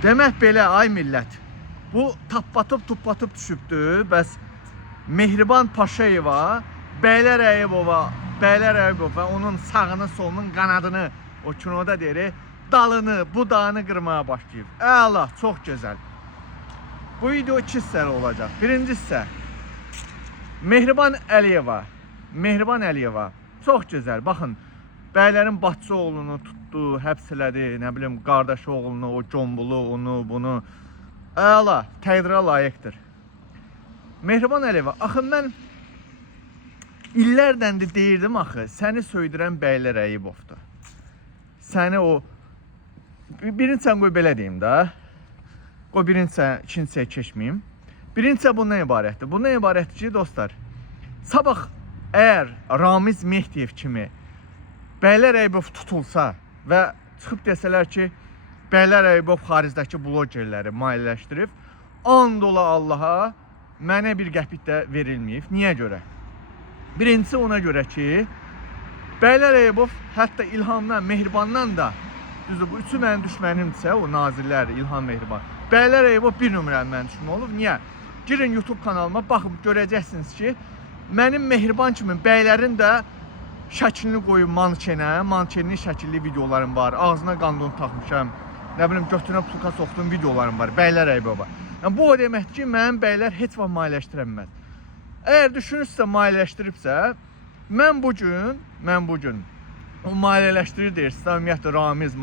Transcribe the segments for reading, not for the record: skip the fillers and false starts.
Demək belə ay millət. Bu tapbatıb düşübdür. Bəs Mehriban Paşayeva, Bəylər Əyubova onun sağını, solunun qanadını o kinoda deyir, dalını, budağını qırmaya başlayıb. Əla, çox gözəl. Bu video 2 hissəli olacaq. Birinci hissə Mehriban Əliyeva. Çox gözəl. Baxın, bəylərin Batçı oğlunu tutdu, həbs elədi, nə bilim, qardaşı oğlunu, o Combulu, onu, bunu. Əla, təqdirə layiqdir. Mehriban Əliyeva, axı mən illərdən də deyirdim axı, səni söydürən Bəylər Əyubovdur. Səni o birincə qoy belə deyim də. Qoy birincə, ikincəyə keçməyim. Birincə bundan ibarətdir. Bundan ibarətdir ki, dostlar, sabah əgər Ramiz Mehdiyev kimi Bəylər Əyubov tutulsa və çıxıb desələr ki, Bəylər Əyubov xarizdəki blogerləri maliyyələşdirib, and ola Allaha, mənə bir qəpik də verilməyib. Niyə görə? Birincisi ona görə ki, Bəylər Əyubov hətta İlhamdan, Mehribandan da, düzdür, bu üçü mənim düşmənimdirsə, o nazirlər, İlham, Mehriban. Bəylər Əyubov bir nömrəli mənim düşmən olub. Niyə? Girin YouTube kanalıma, baxıb görəcəksiniz ki, mənim Mehriban kimi bəylərin də şəklini qoyub mankenli şəkilli videolarım var. Ağzına qandon taxmışam, nə bilim, götünə pulka soxduğum videolarım var, Bəylər Əyubova. Yəni, bu o deməkdir ki, mənim bəylər heç vaxt maliyyələşdirəməz. Əgər düşünürsə, maliyyələşdiribsə, mən bu gün o maliyyələşdirir deyirsə, ümumiyyətlə Ramiz,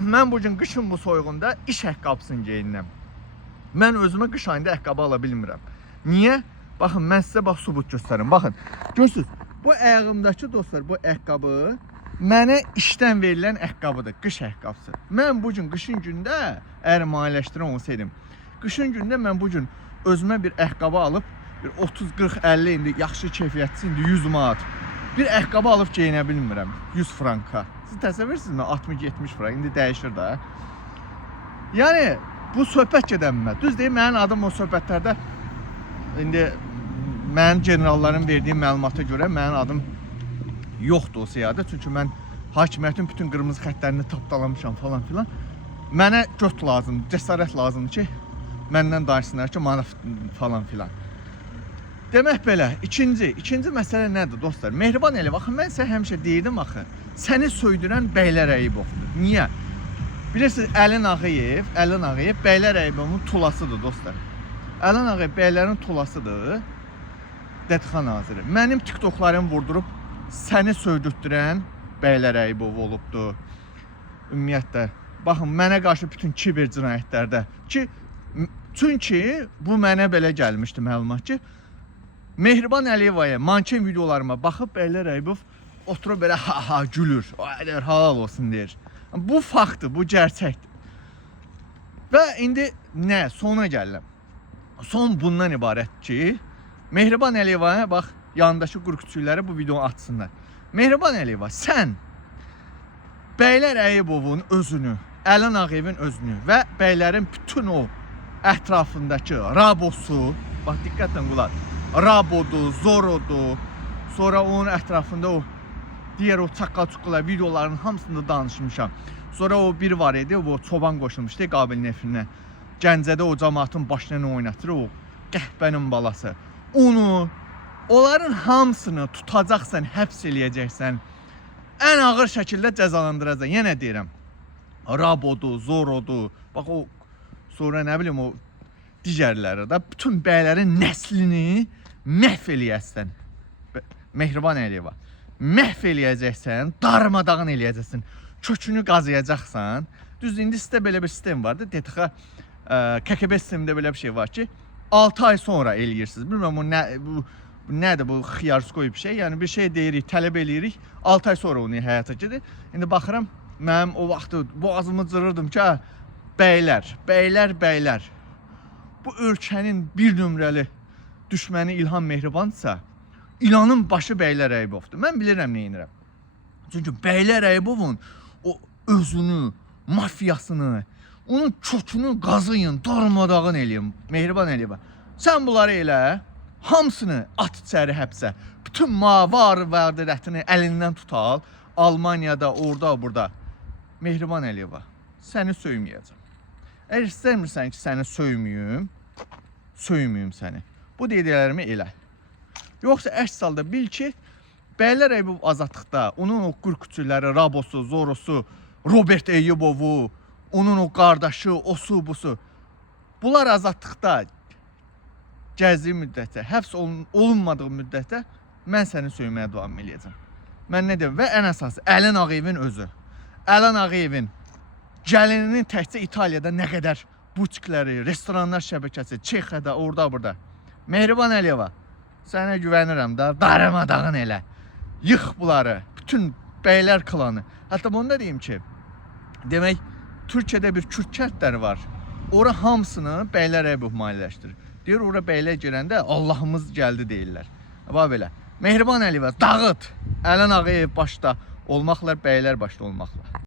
mən bu gün qışın bu soyğunda iş ayaqqabısını geyinirəm. Mən özümə qış ayında ayaqqabı ala bilmirəm. Niyə? Baxın, mən sizə sübut göstərim. Baxın, görürsünüz, bu ayağımdakı dostlar, bu ayaqqabı mənə işdən verilən ayaqqabıdır, qış ayaqqabısı. Mən bu gün qışın gündə, əgər maliyyələşdirən olsaydım, qışın gündə mən bu gün özümə bir ayaqqabı alıb, bir 30, 40, 50 indi yaxşı keyfiyyətli, indi 100 manat bir ayaqqabı alıb geyinə bilmirəm 100 franka. Siz təsəvvürsünüzmü? 60-70 frank, indi dəyişir də. Yəni, bu söhbət gedəmə. Düz deyim, mənim adım o söhbətlərdə, indi mənim generalların verdiyi məlumata görə mənim adım yoxdur o siyahıda. Çünki mən hakimiyyətin bütün qırmızı xətlərini tapdalamışam falan filan. Mənə göt lazımdır, cəsarət lazımdır ki, məndən danışsınlar ki, mana falan filan. Demək belə, ikinci məsələ nədir dostlar? Mehriban Əliyeva, axı mən sizə həmişə deyirdim axı, səni söydürən Bəylər Əyubovdur. Niyə? Bilirsiniz, Əlin Ağayev Bəylər Əyubovun tulasıdır dostlar. Əlin Ağayev bəylərin tulasıdır, Dədxan naziri. Mənim TikToklarımı vurdurub səni söydürtdürən Bəylər Əyubov olubdur. Ümumiyyətlə, baxın, mənə qarşı bütün kiber cinayətlərdə ki, çünki bu mənə belə gəlmişdi məlumat ki, Mehriban Əliyevaya manken videolarıma baxıb Bəylər Əyubov oturub belə ha gülür, halal olsun deyir. Bu faktdır, bu gerçəkdir. Və indi nə? Sona gəlirəm. Son bundan ibarət ki, Mehriban Əliyevaya bax, yanındakı qurqçuları bu videonu açsınlar. Mehriban Əliyeva, sən Bəylər Əyubovun özünü, Əlin Ağayevin özünü və bəylərin bütün o ətrafındakı Rabosu, bax, diqqətlə qulaq, Rabodu, Zorodu, sonra onun ətrafında o digər o çaqqal-çuqqalar videoların hamısında danışmışam. Sonra o bir var idi, o çoban qoşulmuşdu Qabil Nefrinə. Gəncədə o cəmaatın başına nə oynatır, o qəhbənin balası. Onların hamısını tutacaqsan, həbs eləyəcəksən, ən ağır şəkildə cəzalandıracaqsan. Yenə deyirəm, Rabodu, Zorodu, bax o, sonra nə bilim o digərləri də, bütün bəylərin nəslini məhv eləyəsən. Mehriban Əliyeva, məhv eləyəcəksən, darmadağın eləyəcəksən, kökünü qazıyacaqsan. Düz indi sizdə belə bir sistem vardı, DTX KKB sistemində belə bir şey var ki, 6 ay sonra eləyirsiniz. Bilməm, bu nədir, bu xiyarskoy bir şey, yəni bir şey deyirik, tələb eləyirik, 6 ay sonra onu həyata gedir. İndi baxıram, mənim o vaxtı boğazımı cırırdım ki, bəylər. Bu ölkənin bir nömrəli düşməni İlham Mehribansa, İlanın başı Bəylər Əyubovdur. Mən bilirəm nə edirəm. Çünki Bəylər Əyubovun o özünü, mafiyasını, onun kökünü qazıyın, darmadağın eləyin. Mehriban Əliyeva, sən bunları elə, hamısını at içəri həbsə, bütün var-dərətini əlindən tutal, Almaniyada, orada, burada. Mehriban Əliyeva, səni söyməyəcəm. Əgər istəmirsən ki, səni söyməyim səni. Bu dediklərimi elə. Yoxsa əks halda bil ki, Bəylər Eybov azadlıqda, onun o qürkçüləri, Rabosu, Zorosu, Robert Eyübovu, onun o qardaşı, osu, busu. Bunlar azadlıqda gəzdiyi müddətdə, həbs olunmadığı müddətdə mən səni söyməyə davam edəcəm. Mən nə deyim? Və ən əsası Ələn Ağayevin özü. Ələn Ağayevin gəlininin təkcə İtaliyada nə qədər butikləri, restoranlar şəbəkəsi, Çexiyada, orada, burada. Mehriban Əliyeva, sənə güvənirəm da, darmadağın elə. Yıx bunları, bütün bəylər klanı. Hətta bunu da deyim ki, demək, Türkiyədə bir Kürd kəndləri var. Ora hamısını Bəylər Eybov maliyyələşdirir. Deyir, ora bəylər girəndə Allahımız gəldi deyirlər. Bax belə. Mehriban Əliyeva, dağıt. Ələn Ağayev başda olmaqla, bəylər başda olmaqla.